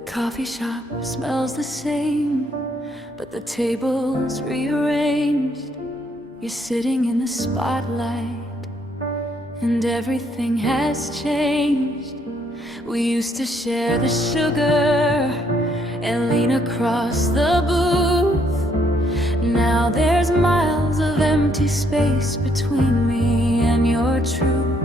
The coffee shop smells the same, but the table's rearranged. You're sitting in the spotlight, and everything has changed. We used to share the sugar and lean across the booth. Now there's miles of empty space between me and your truth.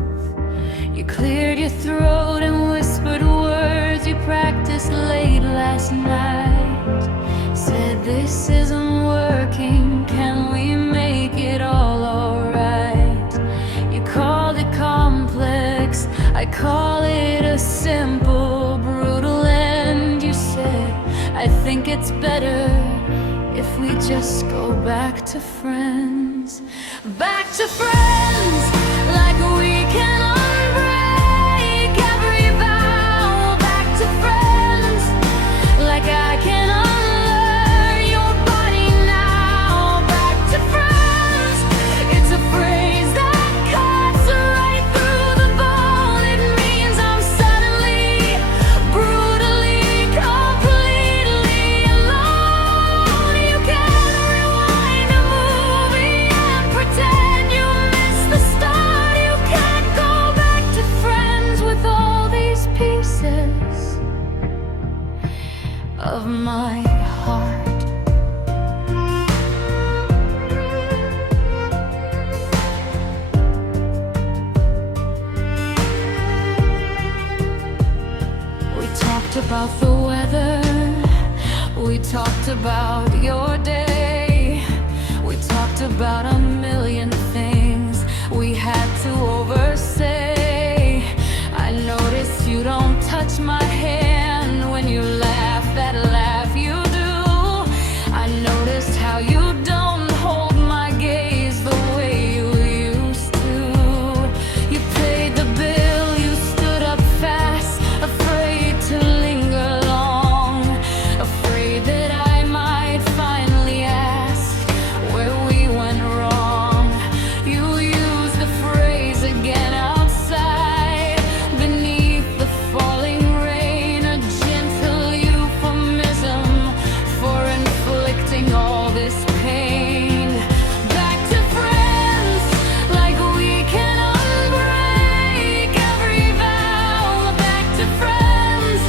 You cleared your throat and whispered words you practiced late last night. Said, this isn't working, can we make it all alright? You called it complex, I call it a simple, brutal end. You said, I think it's better if we just go back to friends. Back to friends, like we can unbreak every vow. Back to friends, like I can unlearn your body now. Back to friends, it's a phrase that cuts right through the bone. It means I'm suddenly, brutally, completely alone. You can rewind a movie and pretend you missed the start. You can't go back to friends with all these pieces of my heart. We talked about the weather, we talked about your day, we talked about a million things we had to oversay. I notice you don't touch my hand when you laugh, that laugh you do. I noticed how you don't hold my gaze the way you used to. You paid the bill, you stood up fast, afraid to linger long, afraid that I might finally ask where we went wrong. You used the phrase again outside, beneath the falling rain, a gentle euphemism for inflicting all this pain. Back to friends, like we can unbreak every vow. Back to friends,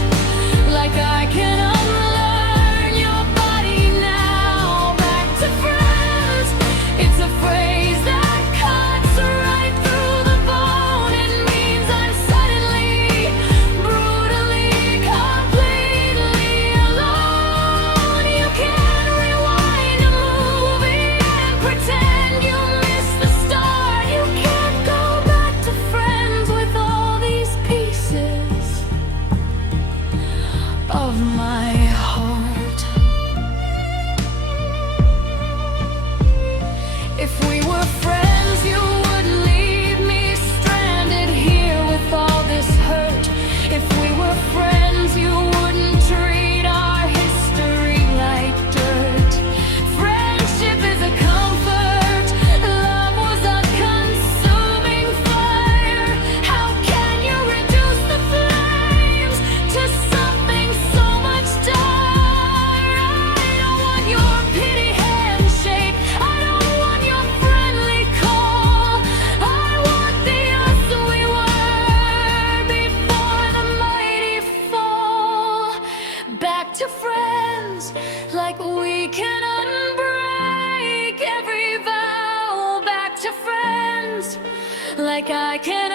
like I can unlearn your body now. Back to friends, it's a phrase that cuts right through the bone. It means I'm suddenly, brutally, completely alone. You can't rewind a movie and pretend you missed the start. You can't go back to friends with all these pieces of my heart. If we were friends, you wouldn't leave me stranded here with all this hurt. If we were friends, you wouldn't treat our history like dirt. Friendship is a comfort, love was a consuming fire. How can you reduce the flames to something so much dire? I don't want your pity handshake, I don't want your friendly call. I want the us we were before the mighty fall. Back to friends, like we can unbreak every vow. Back to friends, like I can